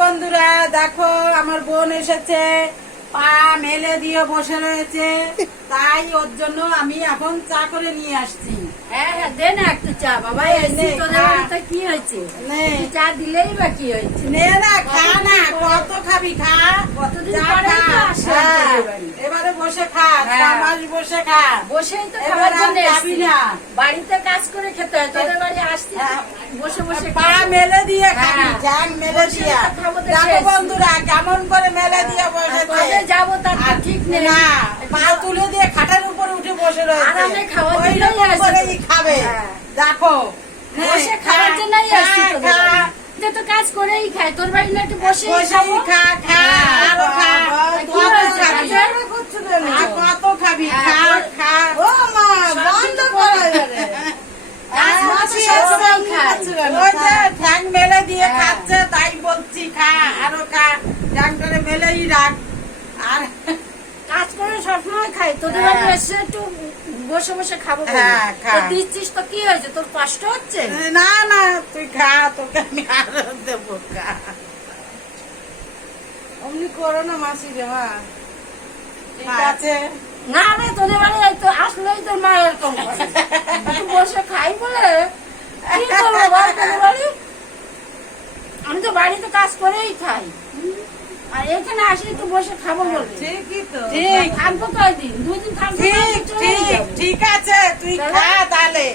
বন্ধুরা দেখো আমার বোন এসেছে, পা মেলে দিয়ে বসে রয়েছে, তাই ওর জন্য আমি এখন চা করে নিয়ে আসছি। হ্যাঁ হ্যাঁ, দে না একটু চা বাবা। কি হয়েছে? চা দিলেই বা কি হয়েছে? নে না, খা না, কত খাবি, খা। কতদিন চা পরে খা। তো আসে হ্যাঁ, আমাদের বাড়ি। এবারে বসে খা, হ্যাঁ। 6 মাস বসে খা। বসেই তো এবার খাবার আর জন্য যাবি এসছি। না। বাড়িতে কাজ করে খেতে হয়, তোদের বাড়ি আসছি হ্যাঁ। বসে বসে পা খাবো। মেলে দিয়ে খাবি, হ্যাঁ। জ্যাং মেলে বসে দিয়া। তো খাবো দেখে দেখো এসছি। বন্ধুরা কেমন করে মেলে দিয়ে আর বসেছে। কবে যাবো তার তো ঠিক নেই। না, পা তুলে দিয়ে খাটের উপরে উঠে বসে রয়েছে। আরামে খাওয়ার ওই জন্যই রকম আসছে। করেই খাবে। হ্যাঁ। দেখো বসে খাওয়ার জন্যই আসছি খা, তোদের খা। বাড়ি। যে তো কাজ করেই খাই, তোর বাড়ি না একটু বসেই বসেই খাবো। খা, খা, আরো খা। কি কত হয়েছে? খাবি? কাজে? আর কত খাবি? হ্যাঁ, খা, খা। বন্ধ করো এবারে। কাজ মতো সবসময় খাই। ওই যে ঠ্যাং মেলে দিয়ে হ্যাঁ। খাচ্ছে, তাই বলছি খা, আরো খা। ঠ্যাংটারে মেলেই রাখ। আর কাজ করে সবসময় খাই, তোদের হ্যাঁ। বাড়ি এসে একটু বসে বসে খাবো বলে। হ্যাঁ, খা। তো দিচ্ছিস তো কি হয়েছে, তোর কষ্ট হচ্ছে? না না, তুই খা, তোকে আমি আরো দেবো, খা। অমনি করো না মাসি রে, মা। ঠিক আছে। না রে, তোদের বাড়ি এই তো আসলেই তোর মা এরকম করে। একটু বসে খাই বলে কি করবো বল তোদের বাড়ি? আমি তো বাড়িতে কাজ করেই খাই, আর এখানে আসি তো বসে খাবো বলে। ঠিকই তো। ঠিক, থাকবো কয়দিন? 2 দিন থাকবো, ঠিক তারপর চলে ঠিক যাবো। ঠিক আছে, তুই তাহলে? খা তাহলে।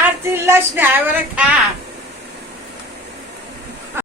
আর চিল্লাস না, এবারে খা।